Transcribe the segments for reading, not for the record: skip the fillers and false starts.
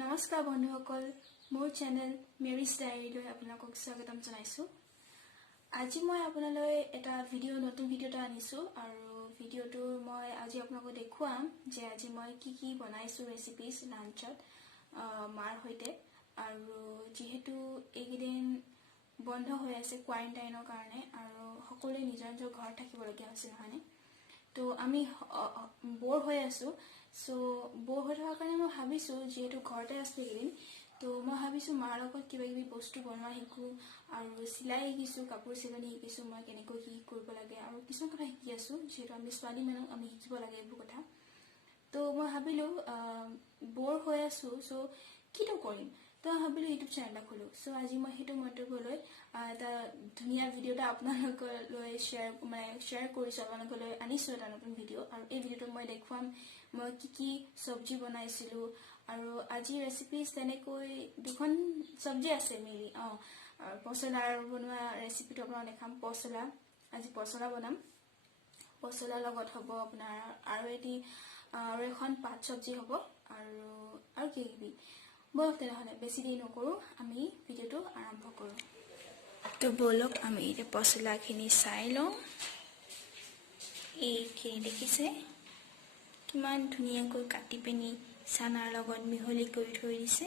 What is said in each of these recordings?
নমস্কাৰ বন্ধুসকল মোৰ চেনেল মেৰিজ ডায়েৰীলৈ আপোনালোকক স্বাগতম জনাইছো। আজি মই আপোনালৈ এটা নতুন ভিডিঅ' এটা আনিছো আৰু ভিডিঅ'টো মই আজি আপোনালোকক দেখুৱাম যে আজি মই কি বনাইছো ৰেচিপিজ লাঞ্চত মাৰ হৈতে। আৰু যেহেতু এইকেইদিন বন্ধ হৈ আছে কোৱাৰেণ্টাইনৰ কাৰণে আৰু সকলোৱে নিজৰ নিজৰ ঘৰত থাকিবলগীয়া হৈছে নহয়নে, তো আমি বৰ হৈ আছো। সো বৰ হৈ থকাৰ কাৰণে মই ভাবিছো যেহেতু ঘৰতে আছো এইকেইদিন, তো মই ভাবিছো মাৰ লগত কিবা কিবি বস্তু বনোৱা শিকো আৰু চিলাই শিকিছো, কাপোৰ চিলনি শিকিছো, মই কেনেকৈ কি কৰিব লাগে আৰু কিছুমান কথা শিকি আছো। যেহেতু আমি ছোৱালী মানুহ আমি শিকিব লাগে এইবোৰ কথা। তো মই ভাবিলো বৰ হৈ আছো, সো কিটো কৰিম, তো ভাবিলো ইউটিউব চেনেল এটা খোলো। সো আজি মই সেইটো মন্তব্যলৈ এটা ধুনীয়া ভিডিঅ' এটা আপোনালোকলৈ শ্বেয়াৰ কৰিছো, আপোনালোকলৈ আনিছো এটা নতুন ভিডিঅ'। আৰু এই ভিডিঅ'টো মই দেখুৱাম মই কি চব্জি বনাইছিলো আৰু আজি ৰেচিপিজ তেনেকৈ দুখন চব্জি আছে মেইনলি পচলাৰ বনোৱা ৰেচিপিটো আপোনাক দেখাম। আজি পচলা বনাম। পচলাৰ লগত হ'ব আপোনাৰ আৰু এখন পাত চব্জি হ'ব আৰু কি বলক তেনেহ'লে বেছি দেৰি নকৰোঁ, আমি ভিডিঅ'টো আৰম্ভ কৰোঁ। তো বলক আমি এতিয়া পচলাখিনি চাই লওঁ। এইখিনি দেখিছে কিমান ধুনীয়াকৈ কাটি পিনি চানাৰ লগত মিহলি কৰি থৈ দিছে।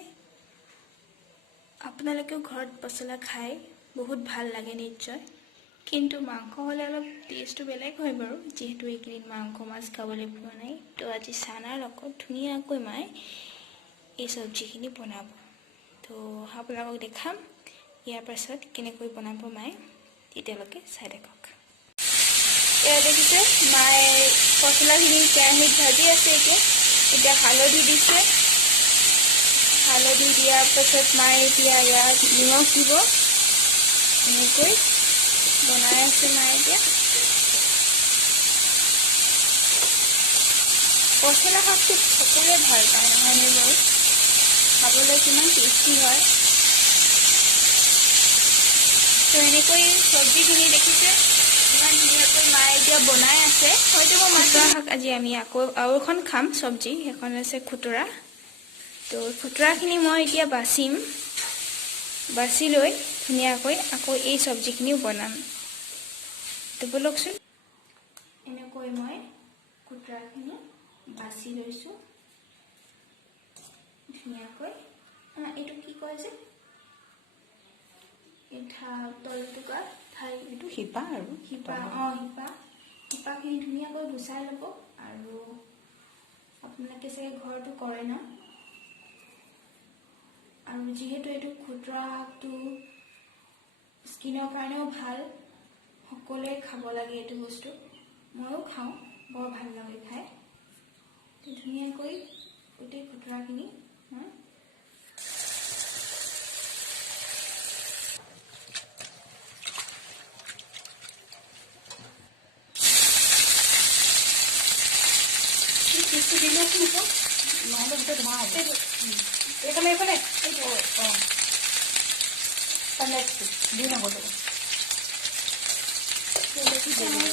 আপোনালোকেও ঘৰত পচলা খাই বহুত ভাল লাগে নিশ্চয়, কিন্তু মাংস হ'লে অলপ টেষ্টটো বেলেগ হয় বাৰু, যিহেতু এইকেইদিন মাংস মাছ খাবলৈ পোৱা নাই। তো আজি চানাৰ লগত ধুনীয়াকৈ মায়ে এই চব্জিখিনি বনাব। তো আপোনালোকক দেখাম ইয়াৰ পাছত কেনেকৈ বনাব মায়ে, তেতিয়ালৈকে চাই থাকক। এয়া দেখিছে মায়ে পচলাখিনি কেৰাহীত ভাজি আছে। এতিয়া হালধি দিছে। হালধি দিয়াৰ পাছত মায়ে এতিয়া ইয়াত নিমখ দিব। এনেকৈ বনাই আছে মায়ে। এতিয়া পচলা শাকটো সকলোৱে ভাল পায় নহয়নে বাৰু, খাবলৈ কিমান টেষ্টি হয়। তো এনেকৈ চব্জিখিনি দেখিছে ইমান ধুনীয়াকৈ মায়ে এতিয়া বনাই আছে। হয়তো মই খুতুৰা শাক আজি আমি আৰু এখন খাম চব্জি, সেইখন আছে খুতুৰা। তো খুতুৰাখিনি মই এতিয়া বাছি লৈ ধুনীয়াকৈ আকৌ এই চব্জিখিনিও বনাম। তো বলকচোন, এনেকৈ মই খুতুৰাখিনি বাছি লৈছোঁ ধুনীয়াকৈ। এইটো কি কয় যে তলটুকা ঠাই, এইটো শিপা আৰু শিপাখিনি ধুনীয়াকৈ গুচাই ল'ব। আৰু আপোনালোকে চাগে ঘৰতো কৰে ন। আৰু যিহেতু এইটো খুতুৰা শাকটো স্কিনৰ কাৰণেও ভাল, সকলোৱে খাব লাগে এইটো বস্তু। ময়ো খাওঁ, বৰ ভাল লাগে খাই। ধুনীয়াকৈ গোটেই খুতুৰাখিনি মই দিলে কি হ'ব নহ'লে গোটেই ধোঁৱা হ'ব। এইফালে দি নগ'ল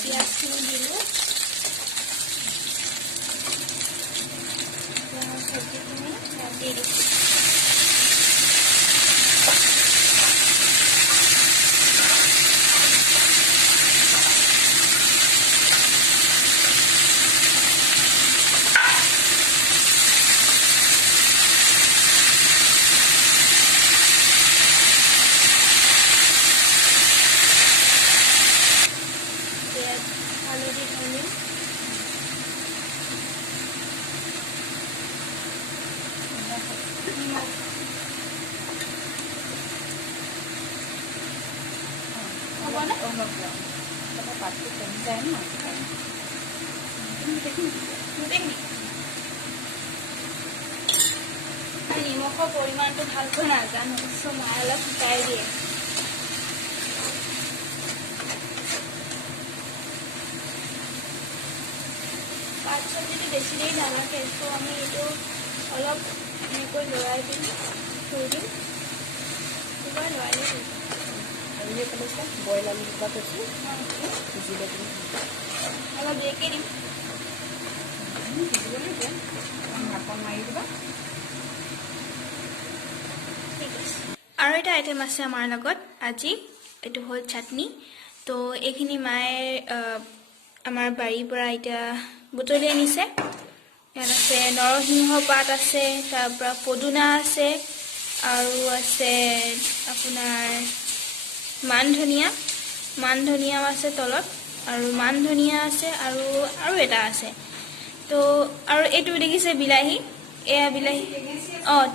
পিঁয়াজখিনি দিলোঁ। চব্জিখিনি দি দিছোঁ। হালধি ঢালিম, নিমখ হ'ব না, পাতটো কমি যায় ন। নিমখৰ পৰিমাণটো ভালকৈ নাজানো, চ' মায়ে অলপ শিকাই দিয়ে। পাত চব্জিটো বেছি দেৰি নালাগে, চ' আমি এইটো অলপ এনেকৈ লৰাই পিনি থৈ দিম। লৰাই আৰু এইফালে বইল আলু দুটা কৈছোঁ সিজিলে তুমি অলপ দেৰিকৈ দিম। সিজিবলৈ দিয়া ঢাকন মাৰি দিবা। আৰু এটা আইটেম আছে আমাৰ লগত আজি এটো হল চাটনি তো এইখিনি মায়ে আমাৰ বাৰীৰ পৰা এটা বুটলি আনিছে ইয়াত আছে নৰসিংহ পাত আছে তাৰ পৰা পদুনা আছে আৰু আছে আপোনাৰ মান ধনিয়া আছে তলত আৰু মান ধনিয়া আছে আৰু এটা আছে তো আৰু এটো দেখিছে বিলাহী এয়া বিলাহী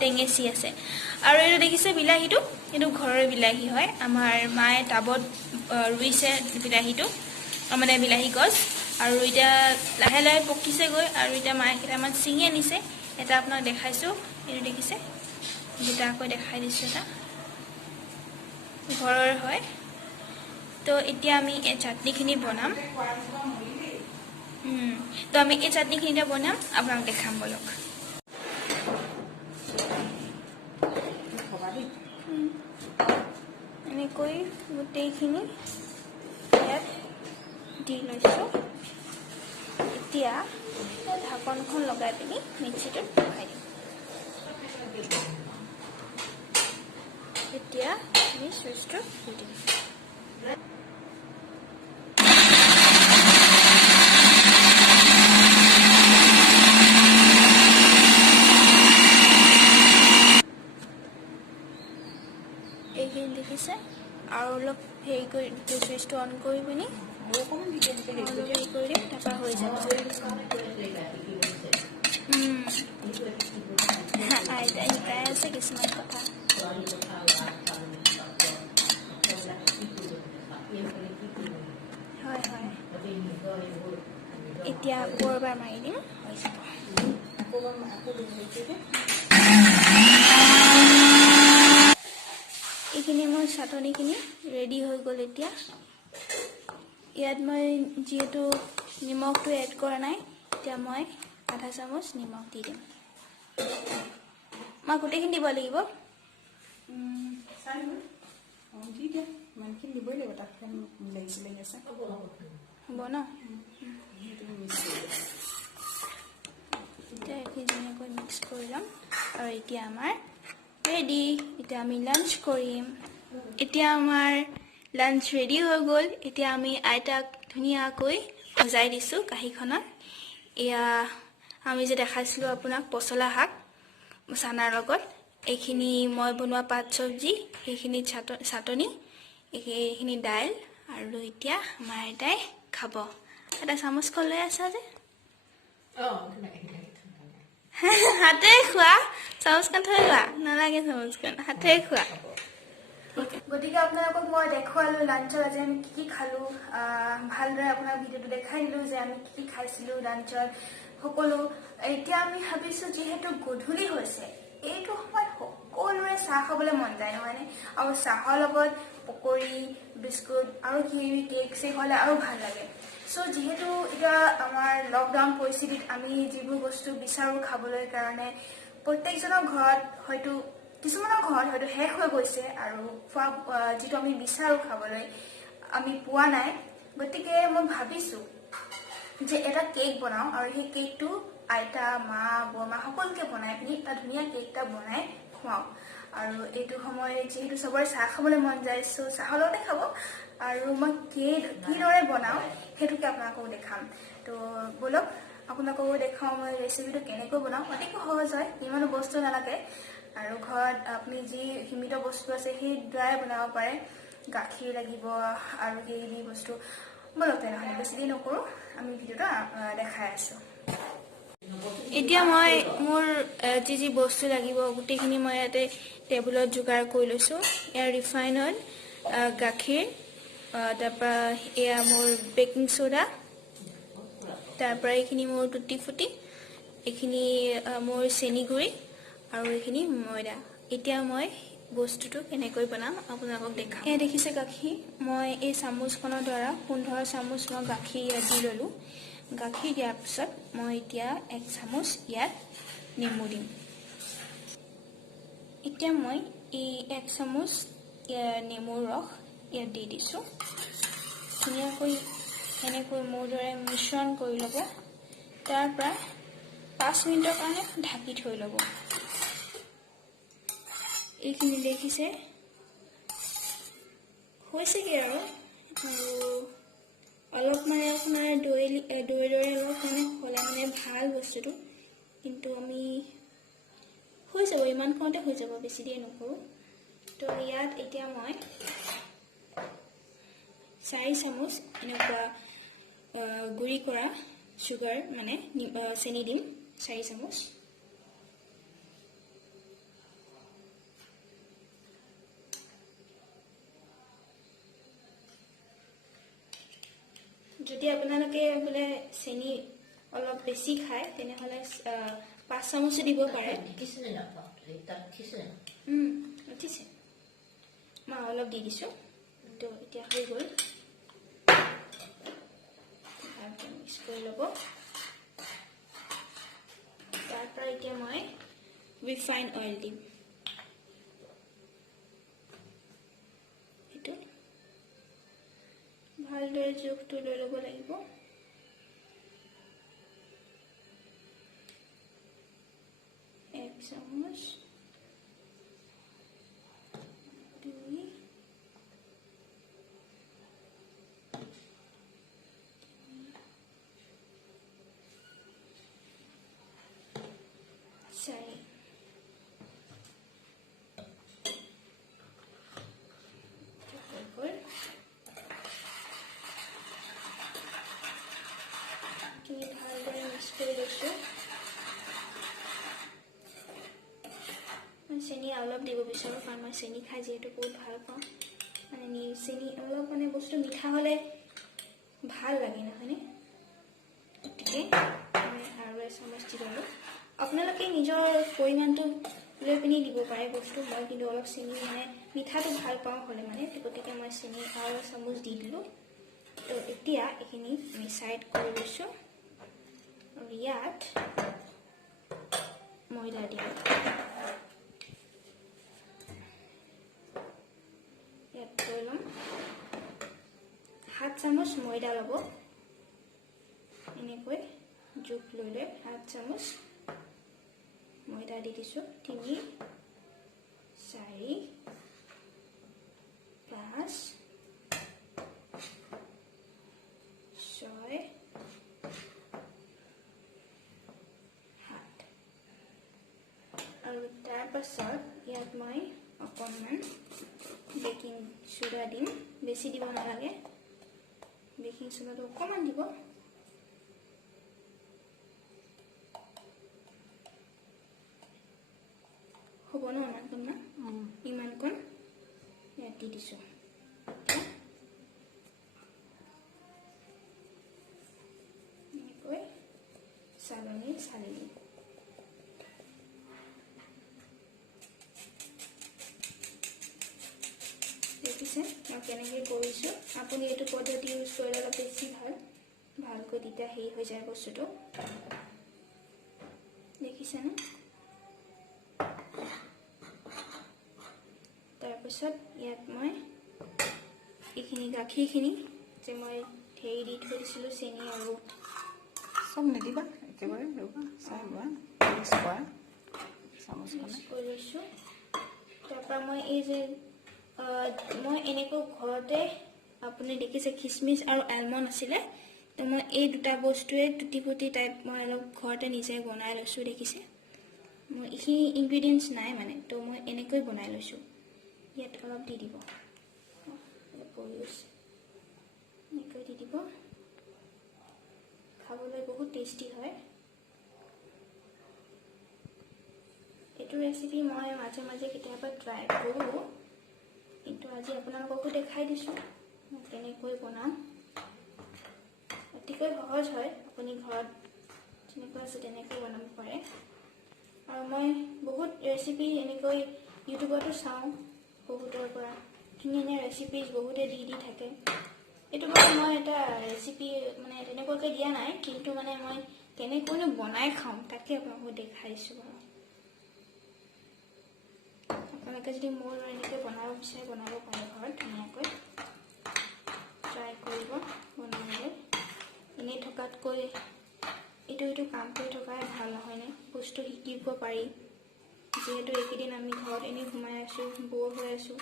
টেঙেচি আছে আৰু এটো দেখিছে বিলাহীটো এটো ঘৰৰ বিলাহী হয় আমাৰ মায়ে টাবত ৰুইছে বিলাহীটো মানে বিলাহী গছ আৰু এটা লাহে লাহে পকিছে গৈ আৰু এটা মায়ে কেটামান চিঙি আনিছে এটা আপোনাক দেখাইছো এটো দেখিছে যেটা আকৌ দেখাই দিছো এটা ঘৰৰ হয় তো এতিয়া আমি এই চাটনিখিনি বনাম তো আমি এই চাটনিখিনিটা বনাম আপোনাক দেখাম বলক এনেকৈ গোটেইখিনি ইয়াত দি লৈছো এতিয়া ঢাকনখন লগাই পিনি মিক্সিটোত পকাই দিম এতিয়া আমি চুইচটো দি দিম এইখিনি দেখিছে আৰু অলপ হেৰি কৰি চুইচটো অন কৰি পিনি হেৰি কৰি দিম তাৰপৰা হৈ যাব আইতাই শিকাই আছে কিছুমান কথা হয় হয় এতিয়া আকৌ এবাৰ মাৰি দিম হৈ যাব এইখিনি মোৰ চাটনিখিনি ৰেডি হৈ গ'ল এতিয়া ইয়াত মই যেহেতু নিমখটো এড কৰা নাই এতিয়া মই আধা চামুচ নিমখ দি দিম মই গোটেইখিনি দিব লাগিব হ'ব ন এতিয়া এইখিনি ধুনীয়াকৈ মিক্স কৰি ল'ম আৰু এতিয়া আমাৰ ৰেডি এতিয়া আমি লাঞ্চ কৰিম এতিয়া আমাৰ লাঞ্চ ৰেডি হৈ গ'ল এতিয়া আমি আইতাক ধুনীয়াকৈ সজাই দিছো কাঁহীখনত এয়া আমি যে দেখাইছিলো আপোনাক পচলা শাক চানাৰ লগত এইখিনি মই বনোৱা পাত চব্জি এইখিনি চাটনি এইখিনি দাইল আৰু এতিয়া আমাৰ আইতাই খাব এটা চামুচখন লৈ আছা যে হাতে খোৱা চামুচখন থৈ লোৱা নালাগে চামুচখন হাতে খোৱা গতিকে আপোনালোকক মই দেখুৱালো লাঞ্চত আজি আমি কি খালো ভালদৰে আপোনাক ভিডিঅ'টো দেখাই দিলো যে আমি কি খাইছিলো লাঞ্চত সকলো এতিয়া আমি ভাবিছো যিহেতু গধূলি হৈছে এইটো সময়ত সকলোৰে চাহ খাবলৈ মন যায় নহয়নে আৰু চাহৰ লগত পকৰি বিস্কুট আৰু কিবি কেক চেক হ'লে আৰু ভাল লাগে সো যেহেতু এটা আমাৰ লকডাউন পৰিস্থিতিত আমি যিবোৰ বস্তু বিচাৰো খাবলৈ কাৰণে প্ৰত্যেকজনৰ ঘৰত হয়তো কিছুমানৰ ঘৰত হয়তো শেষ হৈ গৈছে আৰু যিটো আমি বিচাৰো খাবলৈ আমি পোৱা নাই গতিকে মই ভাবিছো যে এটা কেক বনাও আৰু সেই কেকটো আইতা মা বৰমা সকলোকে বনাই পিনি এটা ধুনীয়া কেক এটা বনাই খুৱাও আৰু এইটো সময় যেহেতু সবৰে চাহ খাবলৈ মন যায় সো চাহৰ লগতে খাব আৰু মই কিদৰে বনাও সেইটোকে আপোনালোকক দেখাম তো বলক আপোনালোককো দেখাওঁ মই ৰেচিপিটো কেনেকৈ বনাওঁ অতি সহজ হয় ইমানো বস্তু নালাগে আৰু ঘৰত আপুনি যি সীমিত বস্তু আছে সেই দ্বাৰাই বনাব পাৰে গাখীৰ লাগিব আৰু কি বস্তু বলক তেনেহ'লে বেছি দেৰি নকৰোঁ আমি ভিডিঅ'টো দেখাই আছোঁ এতিয়া মই মোৰ যি বস্তু লাগিব গোটেইখিনি মই ইয়াতে টেবুলত যোগাৰ কৰি লৈছোঁ ইয়াৰ ৰিফাইন অইল গাখীৰ তাৰপৰা এয়া মোৰ বেকিং সোডা তাৰপৰা এইখিনি মোৰ টুটি ফুটি এইখিনি মোৰ চেনি গুড়ি আৰু এইখিনি ময়দা এতিয়া মই বস্তুটো কেনেকৈ বনাম আপোনালোকক দেখাম এয়া দেখিছে গাখীৰ মই এই চামুচখনৰ দ্বাৰা 15 চামুচ মই গাখীৰ ইয়াত দি ল'লোঁ গাখীৰ দিয়াৰ পিছত মই এতিয়া 1 চামুচ ইয়াত নেমু দিম এতিয়া মই এই 1 চামুচ নেমুৰ ৰস ইয়াত দি দিছোঁ ধুনীয়াকৈ এনেকৈ মোৰ দৰে মিশ্ৰণ কৰি ল'ব তাৰ পৰা 5 মিনিটৰ কাৰণে ঢাকি থৈ ল'ব এইখিনি দেখিছে হৈছেগৈ আৰু অলপ মানে আপোনাৰ দৈ অলপ মানে হ'লে মানে ভাল বস্তুটো, কিন্তু আমি হৈ যাব, ইমান খোৱাতে হৈ যাব, বেছি দেৰি নকৰোঁ। তো ইয়াত এতিয়া মই 4 চামুচ এনেকুৱা গুড়ি কৰা চুগাৰ মানে চেনি দিম, 4 চামুচ। যদি আপোনালোকে বোলে চেনি অলপ বেছি খায় তেনেহ'লে 5 চামুচ দিব পাৰে। উঠিছে, মই অলপ দি দিছোঁ। তো এতিয়া হৈ গ'ল, ভালকৈ মিক্স কৰি ল'ব। তাৰপৰা এতিয়া মই ৰিফাইন অইল দিম। এইটো ভালদৰে জোখটো লৈ ল'ব লাগিব। এক চামুচ, 2, 4। ভালদৰে মিক্স কৰি লৈছোঁ। চেনি অলপ দিব বিচাৰোঁ, কাৰণ মই চেনি খাই যিহেতু বহুত ভাল পাওঁ। মানে চেনি অলপ মানে বস্তু মিঠা হ'লে ভাল লাগে, নহয়নে? গতিকে মই আৰু 1 চামুচ দি ল'লোঁ। আপোনালোকে নিজৰ পৰিমাণটো লৈ পিনি দিব পাৰে বস্তু। মই কিন্তু অলপ চেনি মানে মিঠাটো ভাল পাওঁ হ'লে মানে, গতিকে মই চেনি আৰু 1 চামুচ দি দিলোঁ। তো এতিয়া এইখিনি আমি ছাইড কৰি লৈছোঁ। আৰু ইয়াত ময়দা দিম। ইয়াত লৈ ল'ম 7 চামুচ ময়দা ল'ব। এনেকৈ জোখ লৈ 7 চামুচ ময়দা দি দিছোঁ। 3, 4, 5, 6, 7। আৰু তাৰপাছত ইয়াত মই অকণমান বেকিং চ'ডা দিম। বেছি দিব নালাগে, বেকিং চ'ডাটো অকণমান দিব। হ'ব ন ইমানকণ না? ইমানকণ ইয়াত দি দিছোঁ। এনেকৈ চালনি চালি দিম। দেখিছে মই কেনেকৈ কৰিছোঁ? আপুনি এইটো পদ্ধতি ইউজ কৰিলে অলপ বেছি ভালকৈ তেতিয়া হেৰি হৈ যায় বস্তুটো। দেখিছেনে? তাৰপিছত ইয়াত মই এইখিনি গাখীৰখিনি যে মই হেৰি দি থৈ দিছিলোঁ, চেনি আৰু চব নিদিবা, একেবাৰে চাই লোৱা, মিক্স কৰা চামুচখনে কৰি লৈছোঁ। তাৰপৰা মই এই যে মই এনেকৈ ঘৰতে আপুনি দেখিছে খিচমিচ আৰু এলমণ্ড আছিলে, তো মই এই দুটা বস্তুৱে টুটি ফুটি টাইপ মই অলপ ঘৰতে নিজে বনাই লৈছোঁ। দেখিছে মোৰ এইখিনি ইনগ্ৰিডিয়েণ্টছ নাই মানে, তো মই এনেকৈ বনাই লৈছোঁ। ইয়াত অলপ দি দিব, এনেকৈ দি দিব। খাবলৈ বহুত টেষ্টি হয়। এইটো ৰেচিপি মই মাজে মাজে কেতিয়াবা ট্ৰাই কৰোঁ, কিন্তু আজি আপোনালোককো দেখাই দিছোঁ মই কেনেকৈ বনাম। অতিকৈ সহজ হয়, আপুনি ঘৰত যেনেকৈ আছে তেনেকৈ বনাব পাৰে। আৰু মই বহুত ৰেচিপি এনেকৈ ইউটিউবতো চাওঁ, বহুতৰ পৰা ধুনীয়া ৰেচিপিজ বহুতে দি থাকে। এইটো বাৰু মই এটা ৰেচিপি মানে তেনেকুৱাকৈ দিয়া নাই, কিন্তু মানে মই কেনেকৈনো বনাই খাওঁ তাকে আপোনালোকক দেখাইছোঁ বাৰু। আপোনালোকে যদি মোৰ এনেকৈ বনাব বিচাৰে বনাব পাৰে ঘৰত ধুনীয়াকৈ। ট্ৰাই কৰিব বনাবলৈ। এনেই থকাতকৈ এইটো কাম কৰি থকাই ভাল, নহয়নে? বস্তু শিকিব পাৰি। যিহেতু এইকেইদিন আমি ঘৰত এনেই সোমাই আছোঁ, বৰ হৈ আছোঁ,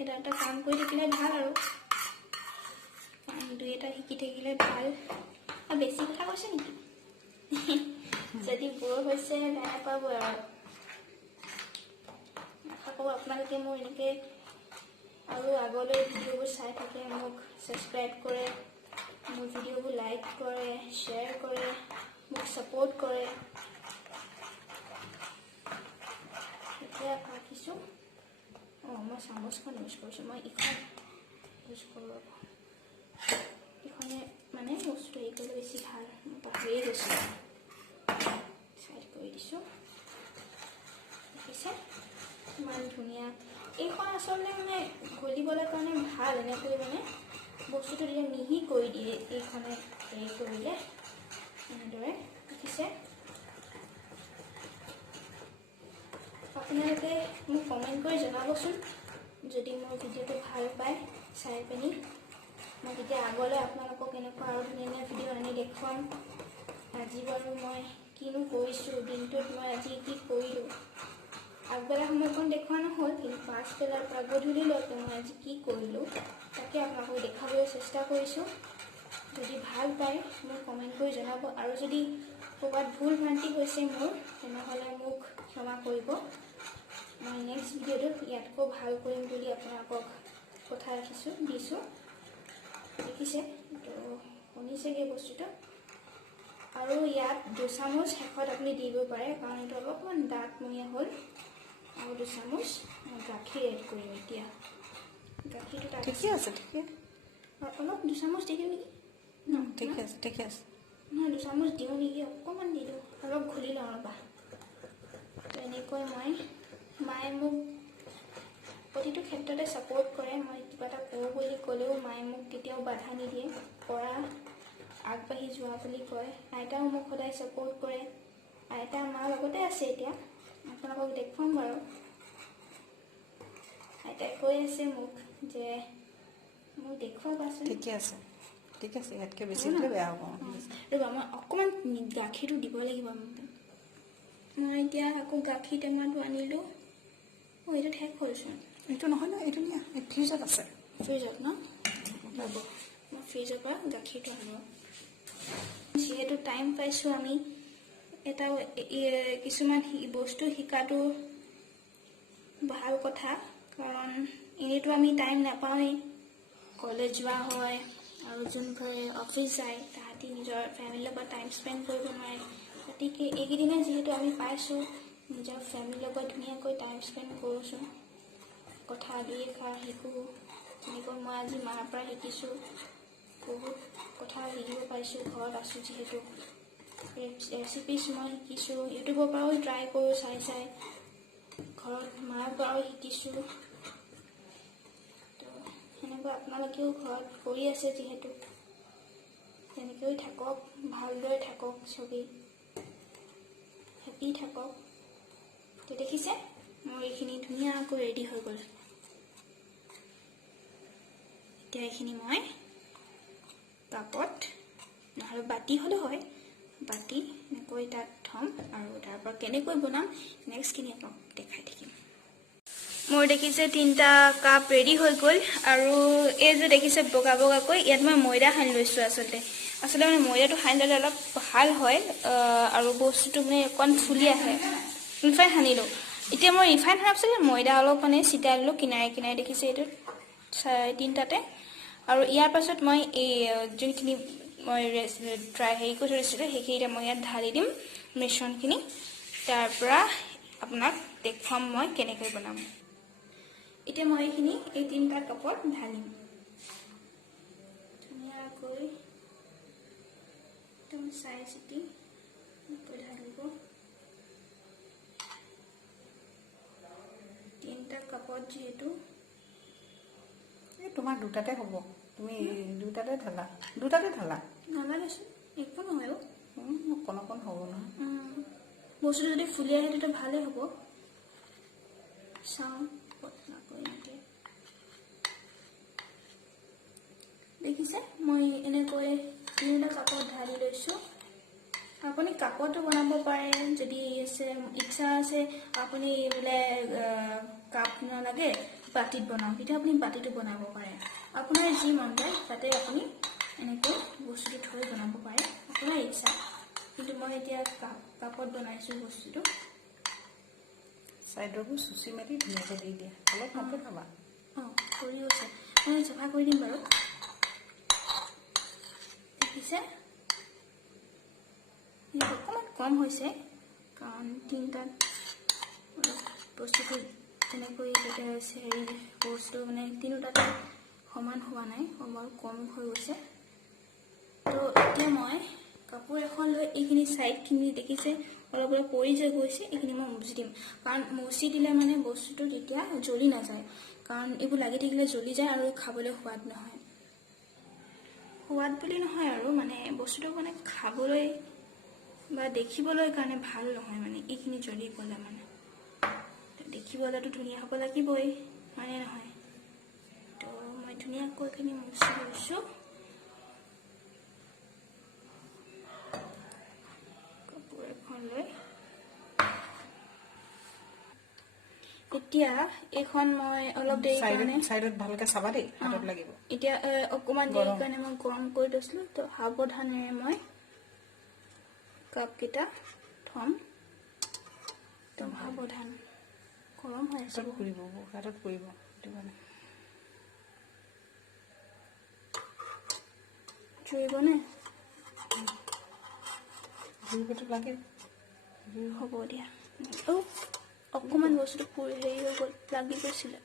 এটা এটা কাম কৰি থাকিলে ভাল আৰু কাম দুই এটা শিকি থাকিলে ভাল আৰু বেছি কথা কৈছে নেকি যদি বৰ হৈছে বেয়া পাব আৰু আশা কৰোঁ আপোনালোকে মোৰ এনেকৈ আৰু আগলৈ ভিডিঅ'বোৰ চাই থাকে মোক ছাবস্ক্ৰাইব কৰে মোৰ ভিডিঅ'বোৰ লাইক কৰে শ্বেয়াৰ কৰে মোক ছাপোৰ্ট কৰে এতিয়া ৰাখিছোঁ মই চামুচখন ইউজ কৰিছোঁ মই ইখন ইউজ কৰোঁ ইখনে মানে বস্তু হেৰি কৰিলে বেছি ভাল মই পাহৰিয়ে গৈছোঁ চাইড কৰি দিছোঁ দেখিছে ইমান ধুনীয়া এইখন আচলতে মানে ঘলিবলৈ কাৰণে ভাল এনেকৈ মানে বস্তুটো তেতিয়া মিহি কৰি দিয়ে এইখনে হেৰি কৰিলে এনেদৰে দেখিছে আপোনালোকে মোক কমেণ্ট কৰি জনাবচোন যদি মোৰ ভিডিঅ'টো ভাল পায় চাই পিনি মই তেতিয়া আগলৈ আপোনালোকক এনেকুৱা আৰু ধুনীয়া ধুনীয়া ভিডিঅ' আনি দেখুৱাম আজি বাৰু মই কিনো কৰিছোঁ দিনটোত মই আজি কি কৰিলোঁ আগবেলা সময়কণ দেখুওৱা নহ'ল কিন্তু পাছবেলাৰ পৰা গধূলিলৈকে মই আজি কি কৰিলোঁ তাকে আপোনালোকক দেখাবলৈ চেষ্টা কৰিছোঁ যদি ভাল পায় মোক কমেণ্ট কৰি জনাব আৰু যদি ক'ৰবাত ভুল ভ্ৰান্তি হৈছে মোৰ তেনেহ'লে মোক ক্ষমা কৰিব মই নেক্সট ভিডিঅ'টোত ইয়াতকৈ ভাল কৰিম বুলি আপোনালোকক কথা দিছোঁ দেখিছে তো শুনিছেগৈ বস্তুটো আৰু ইয়াত 2 চামুচ শেষত আপুনি দিব পাৰে কাৰণ এইটো অলপমান ডাঠমহীয়া হ'ল আৰু 2 চামুচ মই গাখীৰ এড কৰিম এতিয়া গাখীৰটো ঠিকে আছে ঠিকে অলপ 2 চামুচ দি দিওঁ নেকি ঠিকে আছে নহয় 2 চামুচ দিওঁ নেকি অকণমান দি দিওঁ অলপ ঘূলি লওঁ ৰ'বা তো এনেকৈ মায়ে মোক প্ৰতিটো ক্ষেত্ৰতে ছাপোৰ্ট কৰে মই কিবা এটা কৰোঁ বুলি ক'লেও মায়ে মোক কেতিয়াও বাধা নিদিয়ে পৰা আগবাঢ়ি যোৱা বুলি কয় আইতাও মোক সদায় ছাপোৰ্ট কৰে আইতা মাৰ লগতে আছে এতিয়া আপোনালোকক দেখুৱাম বাৰু আইতাই কৈ আছে মোক যে মোক দেখুৱাবাচোন ঠিকে আছে ইয়াতকৈ বেছি দিলে বেয়া হ'ব ৰ'বা মই অকণমান গাখীৰটো দিব লাগিব মই এতিয়া আকৌ গাখীৰ টেমাটো আনিলোঁ এইটো শেষ হ'লচোন এইটো নহয় ন এইটো নিয়া ফ্ৰিজত আছে ফ্ৰিজত ন ৰ'ব মই ফ্ৰিজৰ পৰা গাখীৰটো আনো যিহেতু টাইম পাইছোঁ আমি এটা কিছুমান বস্তু শিকাটো ভাল কথা কাৰণ এনেইতো আমি টাইম নাপাওঁৱেই কলেজ যোৱা হয় আৰু যোনবোৰে অফিচ যায় তাহাঁতি নিজৰ ফেমিলিৰ লগত টাইম স্পেণ্ড কৰিব নোৱাৰে গতিকে এইকেইদিনে যিহেতু আমি পাইছোঁ নিজৰ ফেমিলিৰ লগত ধুনীয়াকৈ টাইম স্পেণ্ড কৰোঁচোন কথা দুই এষাৰ শিকোঁ যেনেকৈ মই আজি মাৰ পৰা শিকিছোঁ বহুত কথা শিকিব পাৰিছোঁ ঘৰত আছোঁ যিহেতু ৰেচিপিছ মই শিকিছোঁ ইউটিউবৰ পৰাও ট্ৰাই কৰোঁ চাই ঘৰত মাৰ পৰাও শিকিছোঁ তো সেনেকৈ আপোনালোকেও ঘৰত কৰি আছে যিহেতু তেনেকৈ থাকক ভালদৰে থাকক চবেই হেপী থাকক তো দেখিছে মোৰ এইখিনি ধুনীয়াকৈ ৰেডি হৈ গ'ল এতিয়া এইখিনি মই কাপত নহ'লে বাতি হ'লেও হয় বাতি এনেকৈ তাত থ'ম আৰু তাৰ পৰা কেনেকৈ বনাম নেক্সটখিনি আপোনাক দেখাই থাকিম মোৰ দেখিছে 3টা কাপ ৰেডি হৈ গ'ল আৰু এই যে দেখিছে বগা বগাকৈ ইয়াত মই ময়দা সানি লৈছোঁ আচলতে মানে ময়দাটো সানি ল'লে অলপ ভাল হয় আৰু বস্তুটো মানে অকণ ফুলি আহে ৰিফাইন সানিলোঁ এতিয়া মই ৰিফাইন সানাৰ পিছত ময়দা অলপ মানে ছিটাই ল'লোঁ কিনাৰে দেখিছে এইটো 3টাতে আৰু ইয়াৰ পাছত মই এই যোনখিনি মই হেৰি কৰি থৈছিলোঁ সেইখিনিতে মই ইয়াত ঢালি দিম মিশ্ৰণখিনি তাৰ পৰা আপোনাক দেখুৱাম মই কেনেকৈ বনাম এতিয়া মই এইখিনি এই 3টা কাপত ঢালিম ধুনীয়াকৈ একদম চাই চিতি ঢালিব 3টা কাপত যিহেতু এই তোমাৰ 2টাতে হ'ব তুমি 2টাতে ঢালা নালাগেচোন একো নহয় অকণ হ'ব নহয় বস্তুটো যদি ফুলি আহে তেতিয়া ভালেই হ'ব চাওঁ দেখিছে মই এনেকৈ 3টা কাপত ঢালি লৈছোঁ আপুনি কাপতো বনাব পাৰে যদি ইচ্ছা আছে আপুনি বোলে কাপ নালাগে বাটিত বনাওঁ তেতিয়া আপুনি বাটিটো বনাব পাৰে আপোনাৰ যি মন যায় তাতে আপুনি এনেকৈ বস্তুটো থৈ বনাব পাৰে আপোনাৰ ইচ্ছা কিন্তু মই এতিয়া কাপত বনাইছোঁ বস্তুটো চাইডৰবোৰ চুচি মেলি ধুনীয়াকৈ দি দিয়া অলপ নপঠাবা অঁ কৰি আছে মই চাফা কৰি দিম বাৰু দেখিছে অকণমান কম হৈছে কাৰণ তিনিটাত অলপ বস্তুটো তেনেকৈ হেৰি বস্তু মানে তিনিওটাতে সমান হোৱা নাই অলপ কম হৈ গৈছে তো এতিয়া মই কাপোৰ এখন লৈ এইখিনি ছাইডখিনি দেখিছে অলপ অলপ পৰি যে গৈছে এইখিনি মই মুচি দিম কাৰণ মুচি দিলে মানে বস্তুটো তেতিয়া জ্বলি নাযায় কাৰণ এইবোৰ লাগি থাকিলে জ্বলি যায় আৰু খাবলৈ সোৱাদ নহয় সোৱাদ বুলি নহয় আৰু মানে বস্তুটো মানে খাবলৈ বা দেখিবলৈ কাৰণে ভাল নহয় মানে এইখিনি জ্বলি গ'লে মানে দেখিবলৈতো ধুনীয়া হ'ব লাগিবই হয়নে নহয় তো মই ধুনীয়াকৈ এইখিনি মুচি লৈছোঁ কাপোৰ এখন লৈ এতিয়া এইখন মই অলপ দেৰি কাৰণে চাইডত ভালকৈ চাবা দেই হাতত লাগিব এতিয়া অকণমান দেৰি কাৰণে মই গৰম কৰি লৈছিলোঁ তো সাৱধানেৰে মই কাপকেইটা থ'ম একদম সাৱধান গৰম হৈ আছে হাতত পৰিব সেইটো কাৰণে জুৰিবনে জুৰিবতো লাগে হ'ব দিয়া অকণমান বস্তুটো হেৰি হৈ গ'ল লাগি গৈছিলে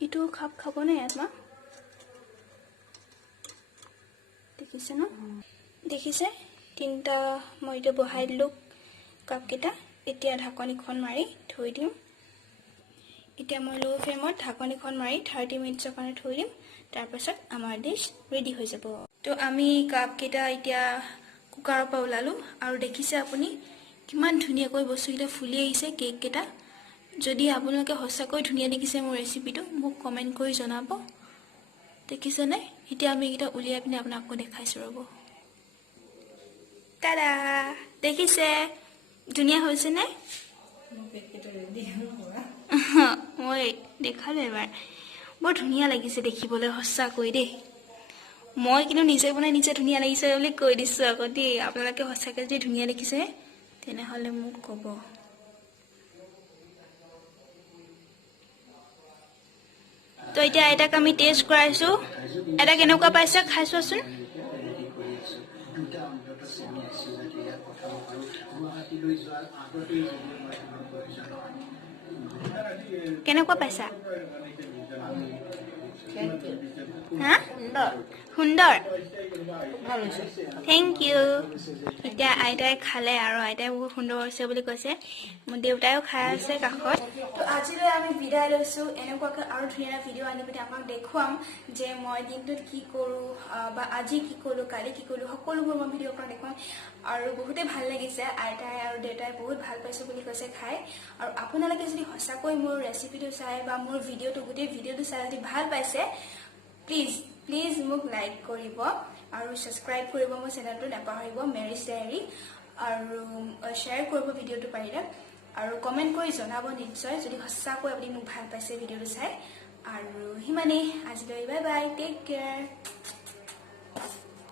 ইটো খাবনে ইয়াত মা দেখিছে ন দেখিছে তিনিটা মই এতিয়া বহাই দিলোঁ কাপকেইটা এতিয়া ঢাকনিখন মাৰি থৈ দিম এতিয়া মই ল' ফ্লেমত ঢাকনিখন মাৰি 30 মিনিটছৰ কাৰণে থৈ দিম তাৰপাছত আমাৰ ডিছ ৰেডি হৈ যাব তো আমি কাপকেইটা এতিয়া কুকাৰৰ পৰা ওলালোঁ আৰু দেখিছে আপুনি কিমান ধুনীয়াকৈ বস্তুকেইটা ফুলি আহিছে কেককেইটা যদি আপোনালোকে সঁচাকৈ ধুনীয়া দেখিছে মোৰ ৰেচিপিটো মোক কমেণ্ট কৰি জনাব দেখিছেনে এতিয়া আমি এইকেইটা উলিয়াই পিনে আপোনাক আকৌ দেখাইছোঁ ৰ'ব টাডা দেখিছে ধুনীয়া হৈছেনে মই দেখালোঁ এবাৰ বৰ ধুনীয়া লাগিছে দেখিবলৈ সঁচাকৈ দেই মই কিন্তু নিজে বনাই নিজে ধুনীয়া লাগিছে বুলি কৈ দিছোঁ আকৌ দেই আপোনালোকে সঁচাকৈ যদি ধুনীয়া দেখিছে তেনেহ'লে মোক ক'ব তো এতিয়া আইতাক আমি টেষ্ট কৰাইছোঁ এটা কেনেকুৱা পাইছে খাই চোৱাচোন কেনেকুৱা পাইছা হা সুন্দৰ থেংক ইউ এতিয়া আইতাই খালে আৰু আইতাই বহুত সুন্দৰ হৈছে বুলি কৈছে মোৰ দেউতাইও খাই আছে কাষত তো আজিলৈ আমি বিদায় লৈছোঁ এনেকুৱাকৈ আৰু ধুনীয়া ভিডিঅ' আনি পিনে আপোনাক দেখুৱাম যে মই দিনটোত কি কৰোঁ বা আজি কি কৰিলোঁ কালি কি কৰিলোঁ সকলোবোৰ মই ভিডিঅ' আপোনাক দেখুৱাম আৰু বহুতেই ভাল লাগিছে আইতাই আৰু দেউতাই বহুত ভাল পাইছোঁ বুলি কৈছে খাই আৰু আপোনালোকে যদি সঁচাকৈ মোৰ ৰেচিপিটো চাই বা মোৰ ভিডিঅ'টো গোটেই ভিডিঅ'টো চাই যদি ভাল পাইছে প্লিজ মোক লাইক কৰিব আৰু ছাবস্ক্ৰাইব কৰিব মোৰ চেনেলটো নাপাহৰিব মেৰিজ ডায়েৰী আৰু শ্বেয়াৰ কৰিব ভিডিঅ'টো পাৰিলে আৰু কমেণ্ট কৰি জনাব নিশ্চয় যদি সঁচাকৈ আপুনি মোক ভাল পাইছে ভিডিঅ'টো চাই আৰু সিমানেই আজিলৈ বাই বাই টেক কেয়াৰ